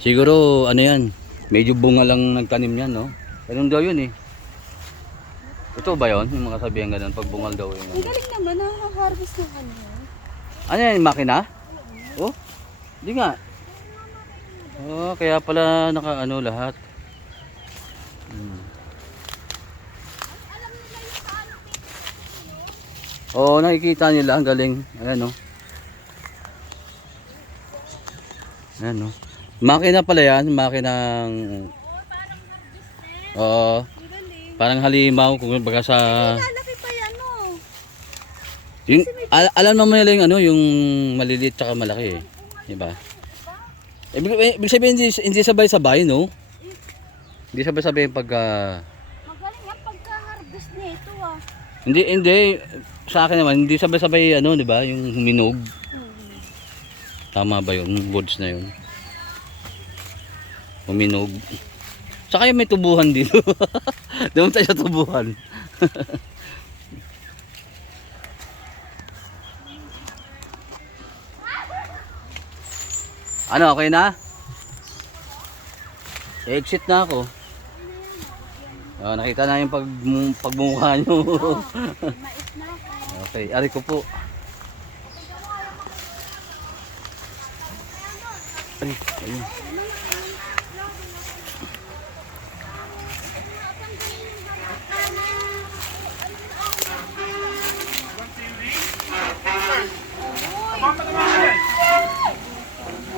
Siguro ano yan, medyo bunga lang nagtanim yan, no? Ganun daw yun eh. Ito ba yun? Yung mga sabihan ganun, pag bungal daw yung Ang galing naman, nakaka-harvest ng ano. Ano yan, makina? Oh, di nga. Oh, kaya pala naka ano lahat. Oo, nakikita nila, ang galing. Ayan, oh. Ayan, oh. Makina pala yan, makinang... Oo, parang halimaw, kung baga sa... Lalaki pa yan, no? Yung, alam mo nila yung ano, yung maliliit tsaka malaki eh. Diba? Ibig sabihin, hindi sabay-sabay, no? Hindi sabay-sabay pag... Magaling yan pagka-harvest nito, ah. Hindi. Sa akin naman, hindi sabay-sabay ano, di ba? Yung minog. Tama ba yun? Words na yun. Huminog. Saka yung may tubuhan dito. Doon tayo sa tubuhan. Ano, okay na? Exit na ako. Oh, nakita na yung pagmumukha nyo. Mais na ako. Okay, ari ko po. Ari, ayun.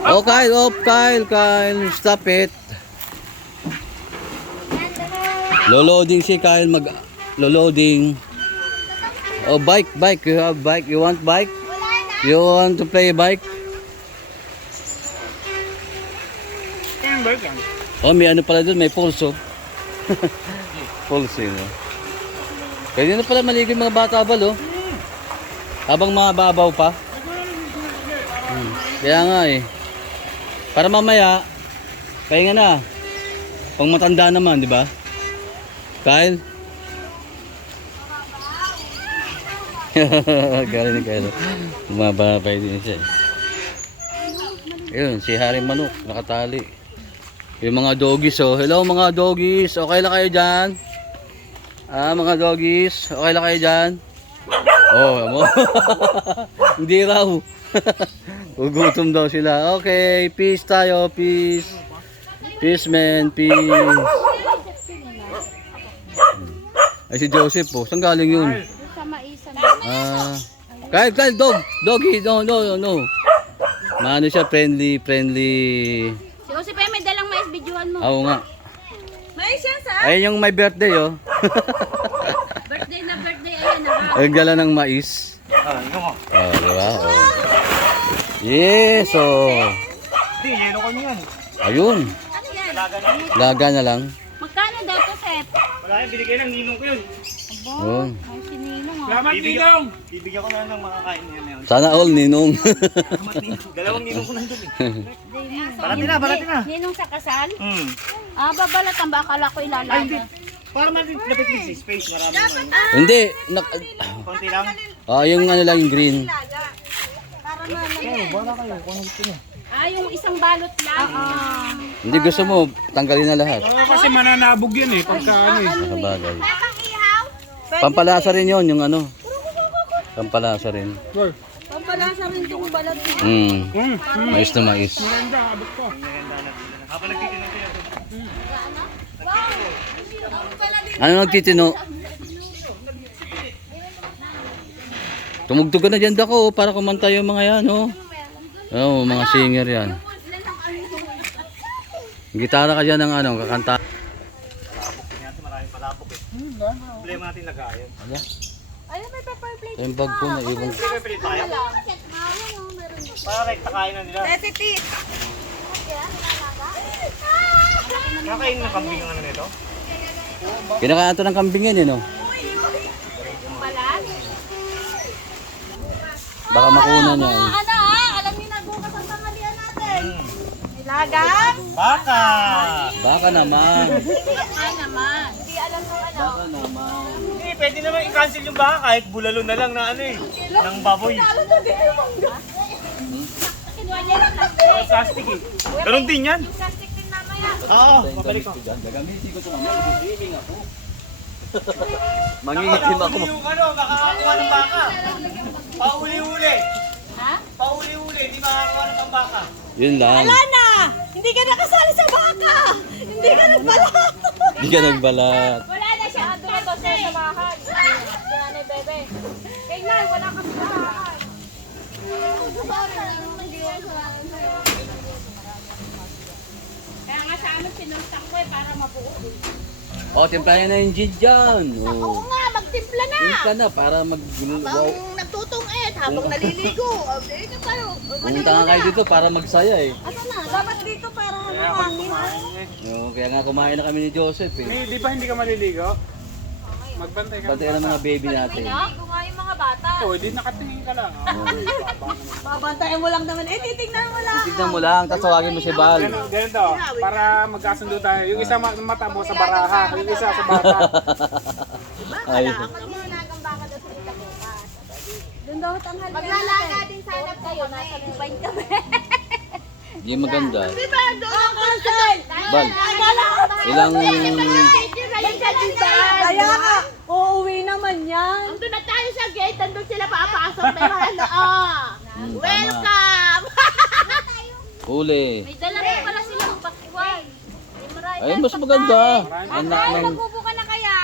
Oh, Kyle, stop it. Loloading si Kyle, loloading. Oh, bike, you have bike, you want bike? You want to play bike? Oh, may ano pala doon, may pulso. Pulso yun, oh. Kaya na pala maligo yung mga bata ba, oh. Habang mga babaw pa. Kaya nga eh. Para mamaya, pahinga na. Pang matanda naman, di ba? Kyle? Galing ni Kyle. Bumababay din siya. Yun, si Haring Manok, nakatali. Yung mga doggies, oh. Hello mga doggies, okay lang kayo dyan? Ah, mga doggies, okay lang kayo dyan? Oh, mo. Hindi raw. Ugutom daw sila. Okay, peace tayo, peace. Peace, man, peace. Ay, si Joseph, oh. Saan galing yun? Sa maisan. Ah, Kyle, doggy, no. Maano siya, friendly. Si Joseph ay may dalang mais, videohan mo. Oo nga. Mais yan sa? Ayun yung my birthday, oh. Birthday, ayan na. Ang gala ng mais. Oh, diba? Oh. Yes, oh. Hindi, yelo ko niyan. Ayun. Ano yan? Laga na lang. Magkano daw to, Seth? Wala yan, binigay ng ninong ko yun. Abo, Oh. ang sininong, ah. Salamat, ninong! Bibigyan ko na ng makakain niya ngayon. Sana all, ninong. Salamat, ninong. Dalawang ninong ko nandun eh. Balati na. Ninong sa kasal? Hmm. Ah, babalatan ba? Akala ko Ay, hindi. ilalaga. Para malapit din si space. Marami naman. Hindi. Konti lang. Yung ano lang, yung green. Para malagyan. Wala kayo. Kung ano gusto niyo. Ah, yung isang balot lang. Ah. Hindi gusto mo, tanggalin na lahat. Kasi mananabog yan eh, pagka ano eh. Nakabagay. Pampalasa rin yun, yung ano. Pampalasa rin. Pampalasa rin yung balat. Mais na mais. Maganda, abot ko. Habang nagtitinong kayo. Ano nagtitino? Tumugtog ka na dyan dako para kumanta yung mga yan, oh. Oh, mga singer yan. Gitara ka dyan ng ano, kakanta. Maraming palapok eh. Problema natin lagayan. Ayun, may pepper plate. Yung bag ko na ibang. Sige, pilit tayo. Para rekta kain na nila. Kakain ng kambing yung ano nito? Kinakain to ng kambing yan, no? Balat? Baka makunan yan. Ano alam niyo na bukas ang tanghalian natin. Nilagang? Baka! Baka naman. Ay naman. Hindi alam mo ano. Baka naman. Hindi, pwede naman i-cancel yung baka kahit bulalo na lang na ano eh. Ng baboy. Kinuha niya yung plastic. Plastic eh. Ganun din yan. Yung plastic din mamaya. Oo, babalik ko. Gagamitin ko ito mamaya. Mag-swimming ako. Mangingitim ako. Yung ano, makakakuha ng baka. Pauli-uli. Ha? Pauli-uli, di makakakuha ng pambaka. Yun lang. Wala na! Hindi ka nakasali sa baka! Hindi ka nagbalat! Hindi ka nagbalat. Wala na siya. Doon na doon sa bahay. Kaya na bebe. Kay Nay, wala ka sa bahay. Kaya nga sa amin sinuntak ko para mabuo. O, timplahan na yung gin dyan. Oo O, nga, magtimpla na! timpla na para mag... Wow. Habang nagtutungit, habang naliligo. Dito tayo. Pumunta nga kayo dito para magsaya eh. Asa na? Dapat dito para hangin. O, kaya nga kumain na kami ni Joseph eh. Di ba hindi ka maliligo? Magbantay ka. Pati ng mga baby natin. Naligo nga yung mga bata. Oo, di nakatingin ka lang. Babantayan mo lang naman. Titignan mo lang. Tignan mo lang, tapos tawagin mo si Bal. Ganito, para magkasundo tayo. Yung isa mata mo sa baraha, yung isa sa bata. Ay, Magmanagang baka doon sa kita bukas. Doon daw tanghal. Maglalaga din sana kayo. Nasa Dubai kami. di maganda. Diba? Doon ang cancel. Bal, ilang... Kaya ka, uuwi naman yan. Nandun na tayo sa gate, nandun sila papasok. Pero ano, welcome! Huli. May dala rin pala silang pakuwan. Ay, mas maganda. Anak ng... Nagbubuka na kaya.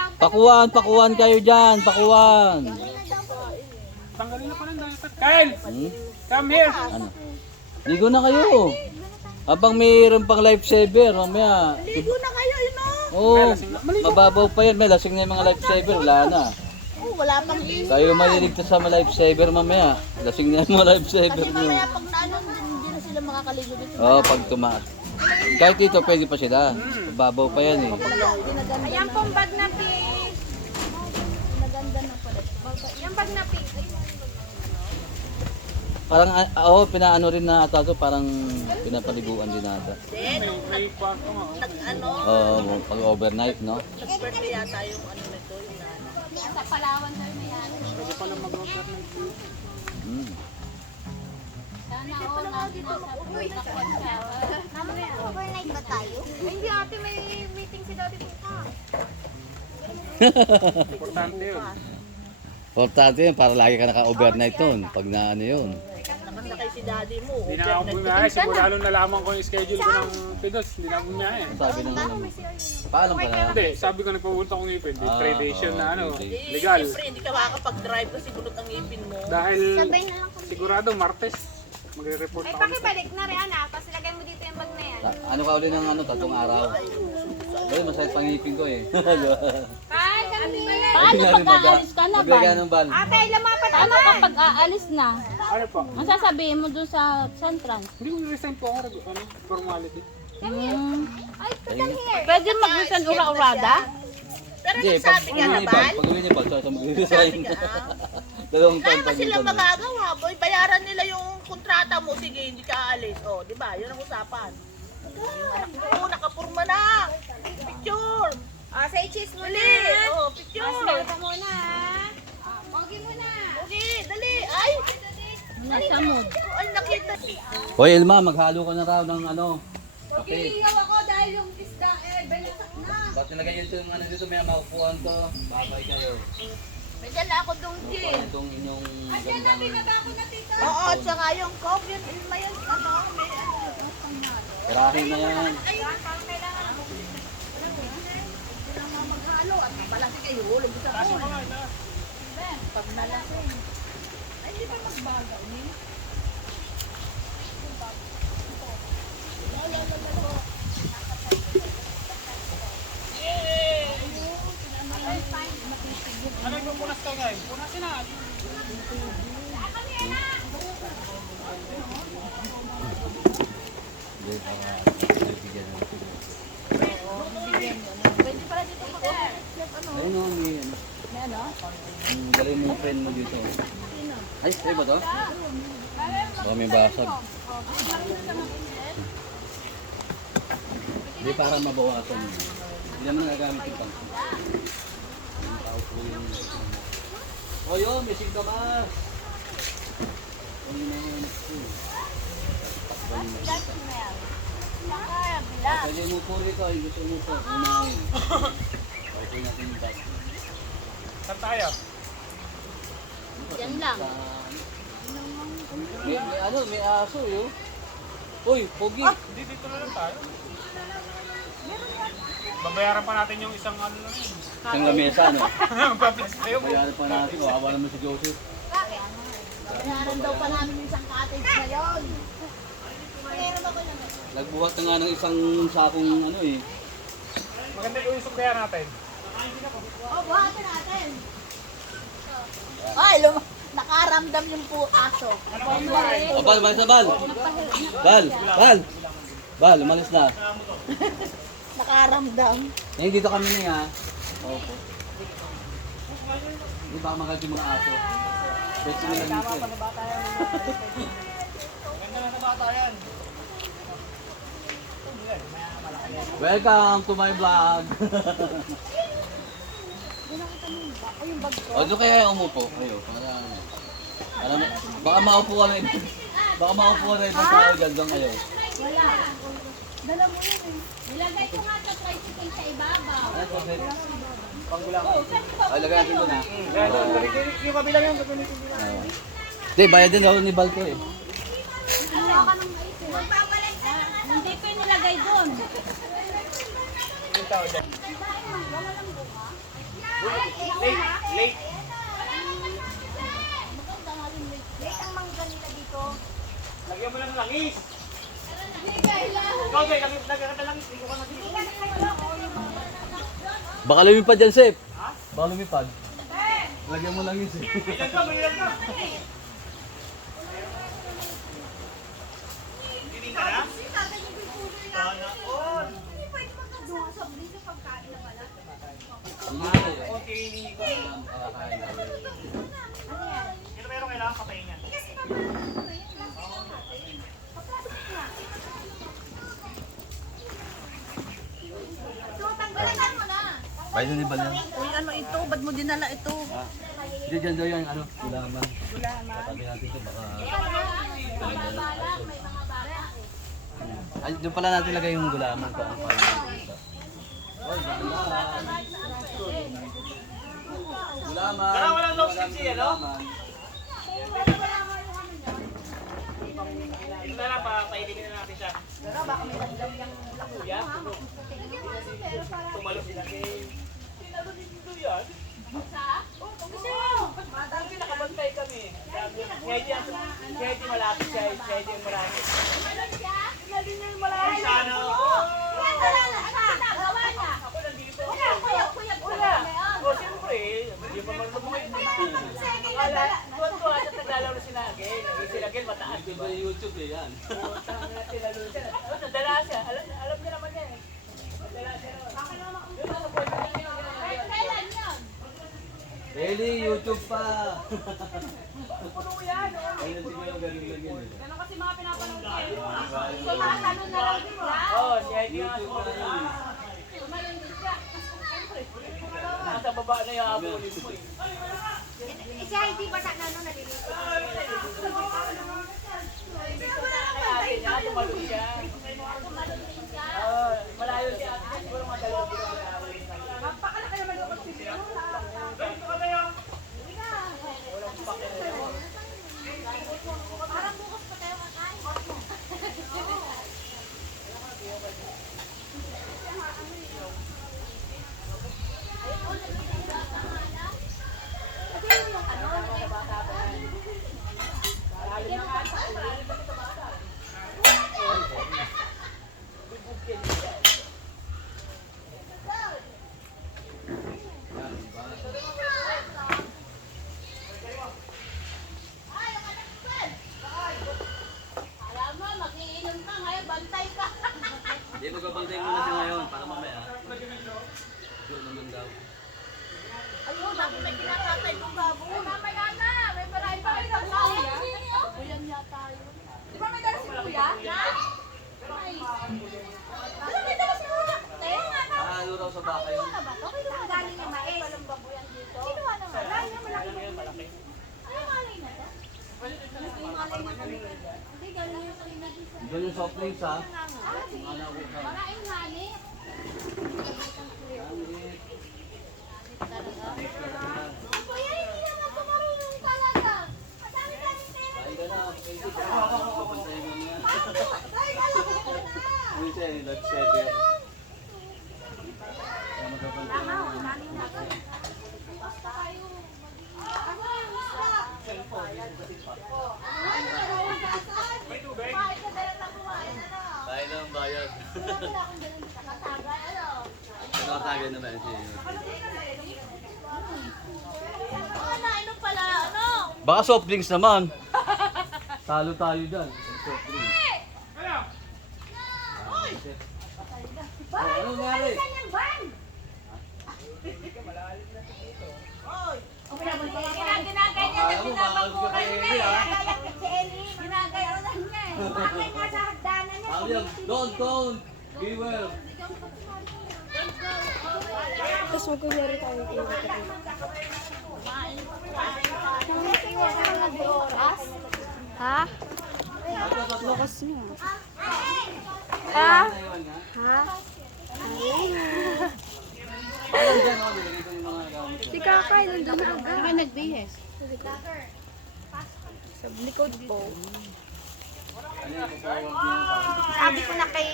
Pakuan kayo dyan, pakuan. Tanggalin na pa ng diaper. Kyle! Hmm? Come here! Ano? Ligo na kayo. Habang mayroon pang lifesaver, mamaya. Ligo na kayo, Oo, mababaw pa yan. May lasing na yung mga lifesaver, wala na. wala pang ligo. Kayo maliligtas sa mga lifesaver mamaya. Lasing na yung mga lifesaver Kasi nyo. mamaya pag nanon, hindi na sila makakaligo dito. Oo, pag tumaas. Kahit dito, pwede pa sila. Mababaw pa yan eh. Ayan pong bag na pink. Naganda na pala. Yung bag na pink. Parang, pinaano rin na ata to, parang pinapaliguan din ata. May kwarto nga. Oo, pag overnight, no? Nag-birthday yata yung ano nito. Sa Palawan na yan. Pwede pala mag-order ng food. Hmm. Sana all natin nasa pagkakuan siya. Overnight ba tayo? Hindi ate, may meeting si Daddy bukas. Importante yun. Importante yun, para lagi ka naka-overnight nun. Pag na ano yun. Nakasakay si Daddy mo. Hindi na ako bumiyahe. Simula nung nalaman ko yung schedule ko ng Pidos, hindi na ako bumiyahe. Sabi ng ano, paalam ka na. Hindi, sabi ko nagpupunta akong ngipin. Di Ah, 3 days yun na ano, okay. legal. Siyempre, hindi ka makakapag-drive kasi bunot ang ngipin mo. Dahil sigurado Martes, magre-report Ay, ako. pakibalik na rin, anak. Tapos ilagay mo dito yung bag na yan. Ano ka uli ng ano, 3 araw? Ay, masayat pangipin ko eh. Ay, kami. Paano pag aalis ka na, Bal? ng Bal? Ate, lumapat Paano kapag aalis na? Ano po? Ang sasabihin mo dun sa Santran? Hindi ko resign po ako, ano, formality. Ay, come here. Pwede mag-resign ura-urada? Pero Hindi, nagsabi ka na ba? pag uwi ni Bal, sa mag-resign. Dalawang Wala taon pa pa silang din. magagawa, boy. Bayaran nila yung kontrata mo. Sige, hindi ka aalis. O, di ba? Yun ang usapan. Yung anak mo, nakapurma na. Picture. Say cheese mo Dali. na. O, picture. Smile ka muna. Pogi mo na. Okay, dali. Ay, Nasa mood. ay nakita. Hoy, Elma, maghalo ka na raw ng ano. Okay. Iiyaw ako dahil yung isda balasak na. Ba't nilagay yun yung ano dito, may makukuhan to. Babay kayo. May dala ako dong gin. Itong inyong Yan na, magandang... binaba ko na tita. Oo, at saka yung coke, yun, ilma yan. Ano, may ano. Karahin na yan. Parang kailangan ako. Kailangan maghalo at mabalasi kayo. Hulog sa pool. Pag nalasing. Ay, hindi pa magbagaw. Ano yung punas ka ngayon? Punasin na. Ayun o, may ano. May ano? Galing mo yung friend mo dito. Ay, sa'yo ba to? Baka may basag. Hindi, para mabawasan. Hindi naman nagagamit yung pang. Yung tao po yung... O yun, may singkamas! Ano na yun? Pwede mo po rito, ay gusto mo po. Kumain. Okay natin yung dad. Saan tayo? Yan lang. May aso yun. Uy, pogi. Hindi, dito na lang tayo. Babayaran pa natin yung isang ano na yun. Isang lamesa, no? Magpapis tayo. Bayaran pa natin, wawa naman si Joseph. Bayaran daw pa namin yung isang cottage na yun. Nagbuhat na nga ng isang sakong ano eh. Maganda yung isang natin. Oh, buhatin natin. Ay, nakaramdam yung aso. O, Bal, umalis na, Bal. Bal, umalis na. Nakaramdam. Eh, dito kami na ha. Opo. Hindi baka magalit yung mga aso. Pwede sila lang dito eh. Ganda na sa bata yan. Welcome to my vlog. O, doon kaya umupo kayo. Para baka maupo ka na ibang. Baka maupo ka na ibang tao dyan doon kayo. Nilagay ko nga sa tricycle sa ibabaw. Ano po, Fred? Ay, lagay natin doon ha. Yung kabilang yung Hindi, bayad din daw ni Balto eh. Hindi ko yung nilagay doon. late. Lagyan mo lang ng langis. Ikaw, Jay, lagyan ka ng langis. Hindi ko ka nagiging. Baka lumipad dyan, Sep. Baka lumipad. Lagyan mo lang yun, Sep. Bilang ka, bilang ka. Hindi ka na? Sana all. Okay, hindi ko. Ito meron kailangan patayin yan. Bayad ni Bal yan. Uy, ano ito? Ba't mo dinala ito? Hindi, dyan daw yan, ano, gulaman. Patabi natin ito, baka... Ay, doon pala natin lagay yung gulaman ko. Ang gulaman. Tara, walang love skin siya, no? Ito na lang, pailingin na natin siya. Pero baka may nagdaw yung Kuya, tumalo sila kay... Tinalo dito yan. Kasi nakabantay kami. Kaya di malapit siya, kaya di marami. Sana ako. Ako nandito. Wala. O siyempre, hindi pa man lumukit. Akala, tuwan-tuwa siya naglalaro si Nagel. Si Nagel mataas. Ito ba yung YouTube eh, yan? Nadala siya. Alam niya naman yan eh. Nadala siya naman. Yun ang boyfriend niya. Kailan yun? Eli, YouTube pa! Puno yan. Ayun, sige yung galing-galing eh. Ganun kasi mga pinapanood ko. Sumasalon na lang din siya. Oo, siya hindi nga sumunod. Sumalon din siya. Nasa baba na yung abulin mo eh. Siya hindi ba sa ano nalilito? Kaya ate niya, tumalo siya. Sumalon din siya. Oo, malayo si ate niya. Siguro mga dalawang bilog na abulin. Parang bukas pa tayo kakain. Alam mo, mag-iinom ka ngayon, bantay ka. Hindi, magbabantay muna siya ngayon para mamaya. Doon naman daw. Ayun, ako may kinakatay kong baboy. Mamaya na, may maraming pa rin ako. Uyan yata yun. Di ba may dala si Kuya? Ano may dala si Kuya? Tayo nga na. Ano raw sa baka yun? Ano ba to? Kinuha galing yung mais. Walang babuyan dito. Kinuha na nga. Lahat na malaki. Ano malay na to? Hindi galing yung kanina dito. Doon yung soft drinks ha. Mga nakuha. Maraming hanip. Kuya, hindi naman ito marunong talaga. Madami-dami pera. Kain ka na. Papantayin mo niya. Hindi siya, nag-shed yan. Kaya magpapantay mo. Basta kayo. Tayo lang bayad. Nakatagal naman siya. Ano pala, ano? Baka soft drinks naman. Talo tayo dyan. Soft drinks. Ano nangyari? Ayaw mo, makakal ka kay Eli ha? Ayaw, don't! Beware! Ha? Bukas niyo. Ha? Ha? Parang dyan ako, nilagay ko yung mga gamit. Si Kakay, nandun na agad. Kakay nagbihis. Sa likod po. Ano yung papawag niya? Sabi ko na kay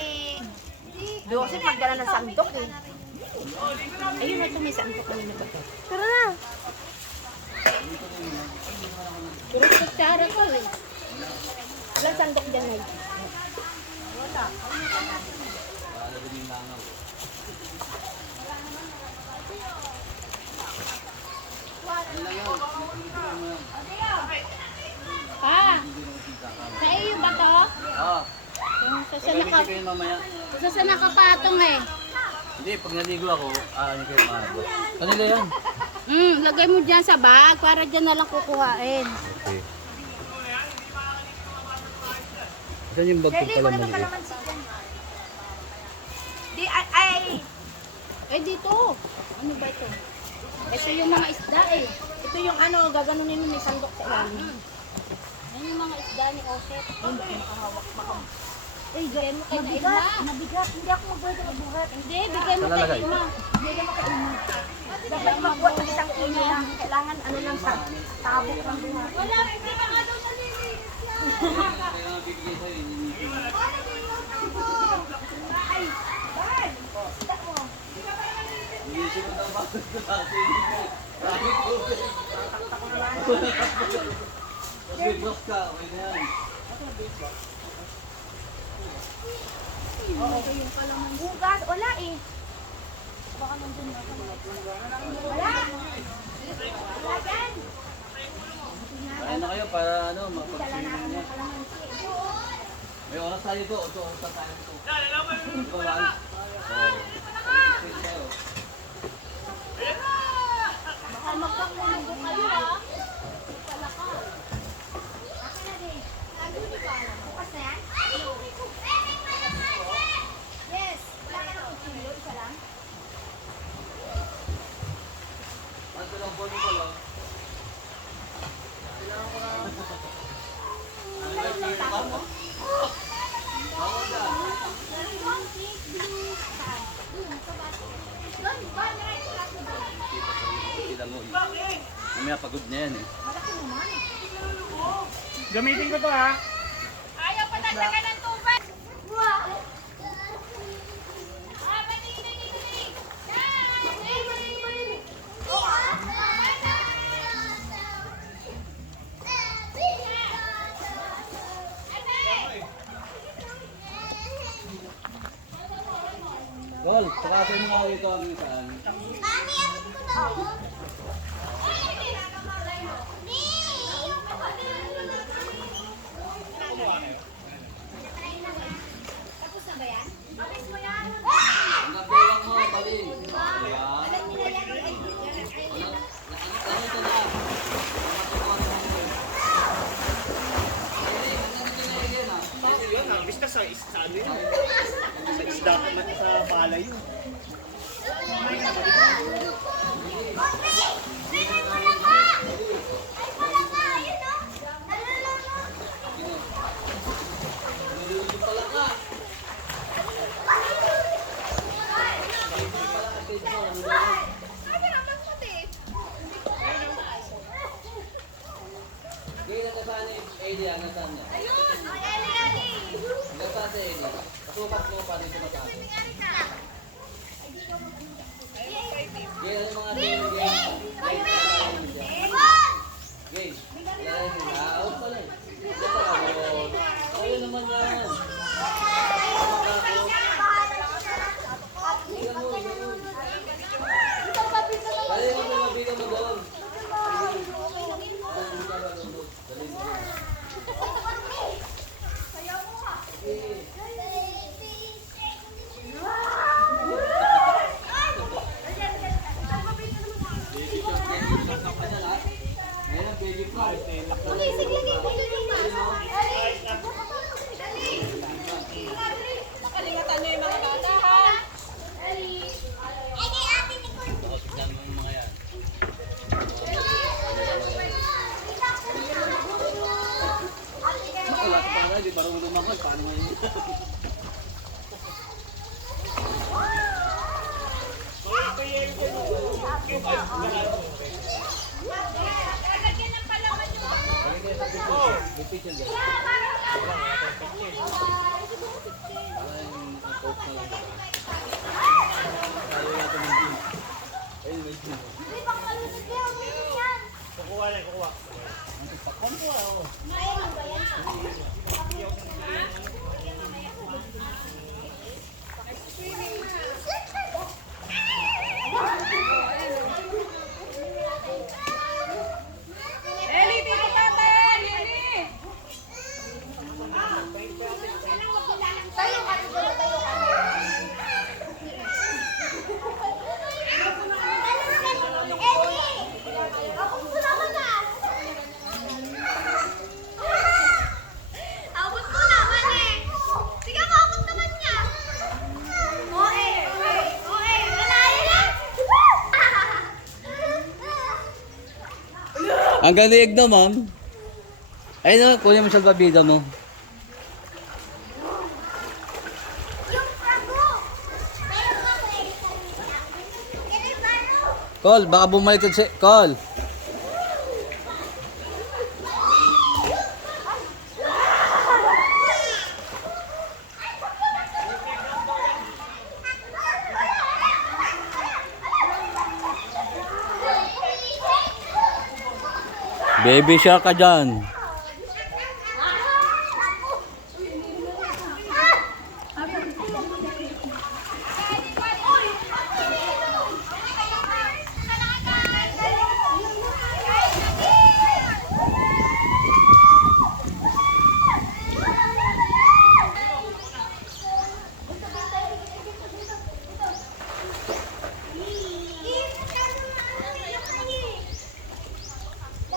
Joseph, magdala ng sandok eh. Ayun na ito, may sandok kanina ba ito? Tara na! Puro kutsara ko eh. Wala sandok dyan eh. Para din yung langaw. Ano lang yun? Pinipilihan mo yan. Pa! Sa iyo ba to? Ah, Sa gagamitin ko yun mamaya. nakapatong eh. Hindi, pag naligo ako, ano kayo mahabot. Kanila yan. Lagay mo dyan sa bag para dyan na lang kukuhain. Okay. Saan yung bag ko pala maliit? Di, ay, Eh dito. Ano ba ito? Ito yung mga isda eh. ito yung ano, gaganunin mo may sandok sa ilalim. Yan yung mga isda ni Osep. Eh, bigay mo kay Naima. Nabigat, hindi ako magbuhat ng buhat. Hindi, bigay mo Saan kay nalagay? Naima. Bigyan mo kay Ima. Dapat magbuhat ng isang kilo lang. Kailangan ano lang sa tabok ng buhat. Wala, hindi ka ka daw nalilig. Kaya nga bibigay sa'yo, ininipin mo. Inisip mo na ba? Kasi sabi ko. Mas may boss ka, okay na yan. Bugas, wala eh. Baka nandun na. Wala. Wala dyan. Kaya na kayo para ano, mapagsimulan niya. May oras tayo ito, oras tayo ito. Ito, Val. Wait tayo. Baka magkakulog kayo ha. Bukas na yan? Yes. Wala ka ng kilo, isa lang. Ano lang, bolo ko lang. Ano ba yung pili ka mo? Ako dyan. Kita mo eh. Mamaya pagod na yan eh. Gamitin ko to ha. Ayaw pa tagdagan ng tubig. Gol, pakasin mo nga ito ang saan. Ang nabewang mo, baling. Ayan. Ano ito na? Yun, basta sa ano yun. Sa isda ka na sa palay yun. Nalulog pa paano ito matapos. Game, ano mga game? Game. Out pala eh. Ayun naman yan. Dali mo na mabigang mo doon. Ngayon, baby pride. Nakalimatan niyo yung mga bata, ha? O, tignan mo yung mga yan. Wala ka pala, di parang lumakad. Paano ngayon? May picture dyan. Wala yung coke na lang. Ayaw natin ng gin. Ayun, may gin. Kukuha lang, kukuha. Eli, dito ka tayo! Eli! Tayo ka, tayo ka. Ako gusto naman na. Abot ko naman eh. Sige, abot naman niya. Oe, malayo lang. Ang galing no, ma'am. Ayun na, kunin mo sa babida mo. Yung prago. Tayo ka, Col, baka bumalik ka si... Col! Baby shark ka dyan.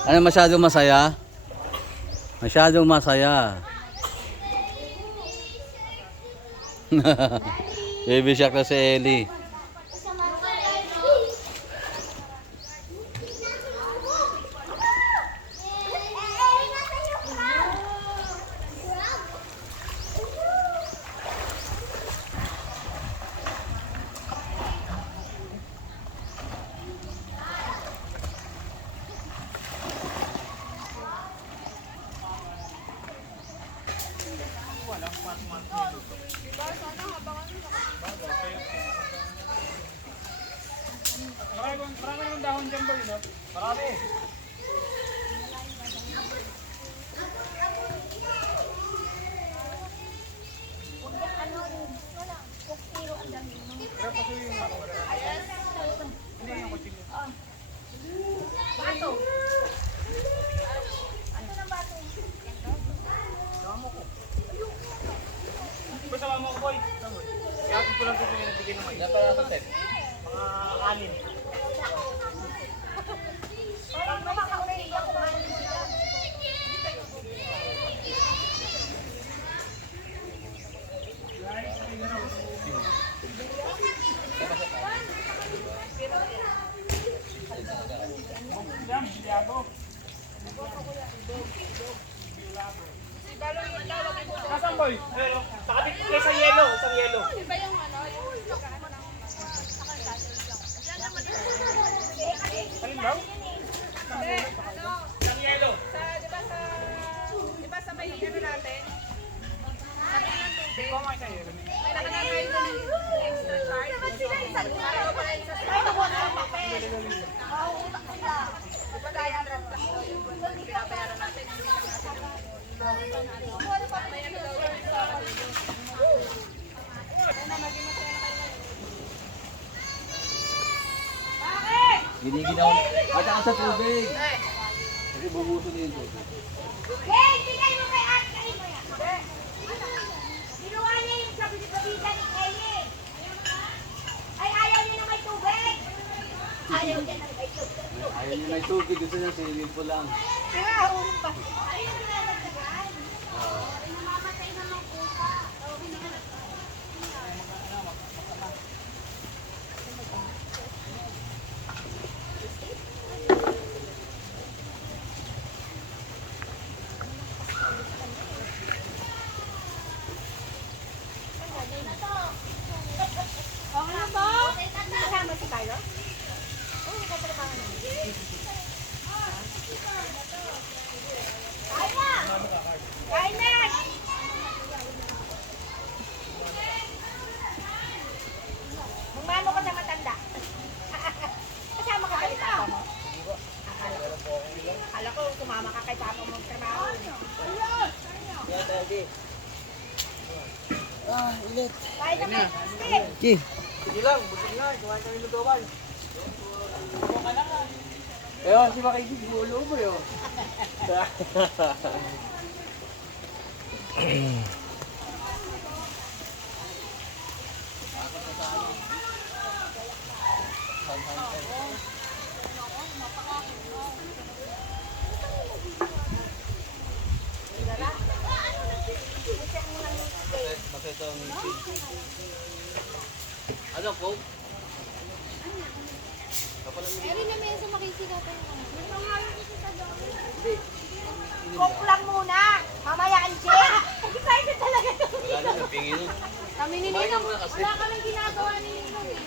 Ano, masyadong masaya? Masyadong masaya. Baby shark na si Ellie. Marami naman dahon dyan ba yun? Marami. Basta mo ko, boy. Kaya ko lang dito yung nagbigay ng mais. Yan pala ako, Ted. Mga anin. Yan, Diago. Nasaan, boy? Nakapit kayo sa yelo, isang yelo. Alin daw? Isang yelo. Di ba sa may ano natin? Sabi ng tubig, Ikaw mga isa yun. may nakalagay Giniginaw. At saka sa tubig. Kasi bubuso na yung tubig. Hey, bigay mo kay Ate Kain mo yan. Ginawa niya yung sabi-sabitan ni Kelly. Ay, ayaw niya na may tubig. Ayaw niya na may tubig. Ayaw niya may tubig. Gusto niya swimming pool lang. Kaya, urong pa. Ayaw niya na nagdagan. Namamatay na ng kusa. Okay na ba? Kasama si Carlo? Kain na! Kain na! Magmano ka sa matanda? Kasama ka kay papa mo? Akala ko sumama ka kay papa mo trabaho. Kain na kayo. Sige. Sige lang, busog na. Kumain kami lugawan. Ewan, si Makiki, gulo mo yun. Makita ang ano po? Meron na may sa makisigaw pa yung Cook lang muna. Mamaya Anjel. Excited talaga to. Wala na nagpingi nun. Kami ni Ninong, wala kaming ginagawa ni Ninong eh.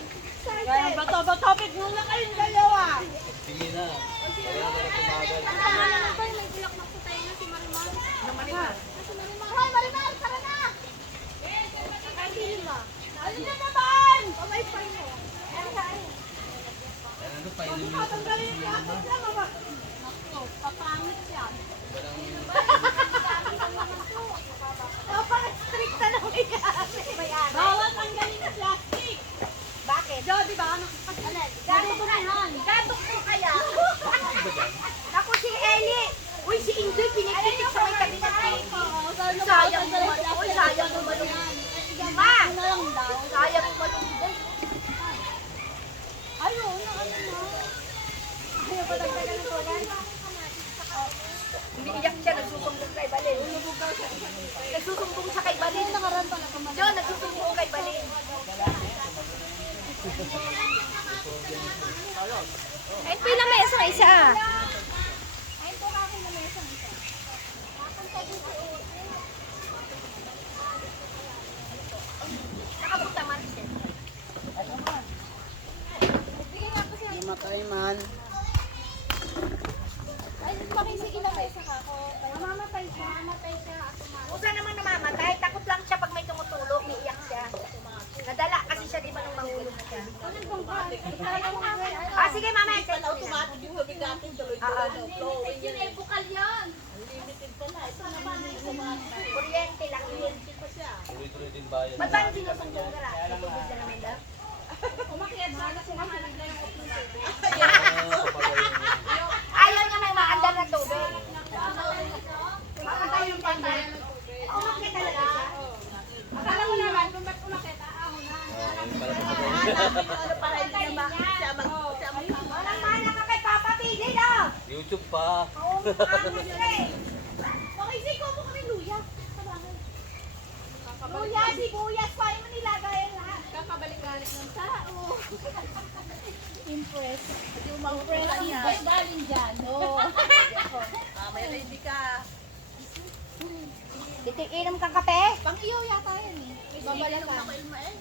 Kaya bato-topic muna kayong dalawa. Pingi na. Kaya na tumagal. Ang tama naman pa, may bulak-mak sa tayo na si Marimar. Marimar? Si Marimar. Hoy, Marimar, tara na! Kakainin ba? Ano na naman? Pamay pa mo. Ano pa yun? Tanggalin yung plastic lang, mama. Naku, papangit yan. Napaka-strict na ng may-ari. Bawal tanggalin yung plastic. Bakit? Jo, di ba? Natutunan. Gatok ko kaya. Ako si Ellie. Uy, si Indoy, pinipitik sa may tabi ng sayang mo malong. Uy, sayang mo malong. Ma! Ano lang daw? Sayang mo malong. Ayun, ano na? Ayaw pa tagdagan ng tugan. Umiiyak siya, nagsusumbong kay Balin. Nagsusumbong siya kay Balin. Nakaran pa na kumain. John, nagsusumbong kay Balin. Ay, pila mesa isa. Ayun po akin na mesang isa. Nakapunta man siya. Matay man. Ay, makisig ilang mesa ka ako. Mamamatay siya. Mamamatay siya. Usa namang namamatay, takot lang siya pag may tumutulo, umiiyak siya. Nadala kasi siya di ba nung manghulog siya. Ah, sige mama, send ko na. Yung mabigatin tuloy-tuloy na flow. Yun ay bukal yan. Unlimited pala. Ito naman yung kumain. Kuryente lang yun. pa siya. Tuloy-tuloy din bayan. Ba't ba sinusumbong ka na? Tubig na naman daw. Umakyat na kasi nakalig na yung upusin. Ayaw niya nang maandar ng tubig. Mamatay yung pantay. Umakyat talaga siya. Akala mo naman kung ba't umakyat, ahon na. Ano para hindi na siya Walang mana ka kay Papa Pili, no? YouTube pa. Oo, ano siya eh. Makisig ko mo kami luya. Sa bahay. Luya, sibuyas, paano mo nilagay lahat? Kakabalik-balik ng tao. Impress. Hindi umang-press niya. Impress galing dyan. Oo. May ready ka. Inom kang kape? Pang iyo yata yan eh. May babala ka. Ako ilma eh.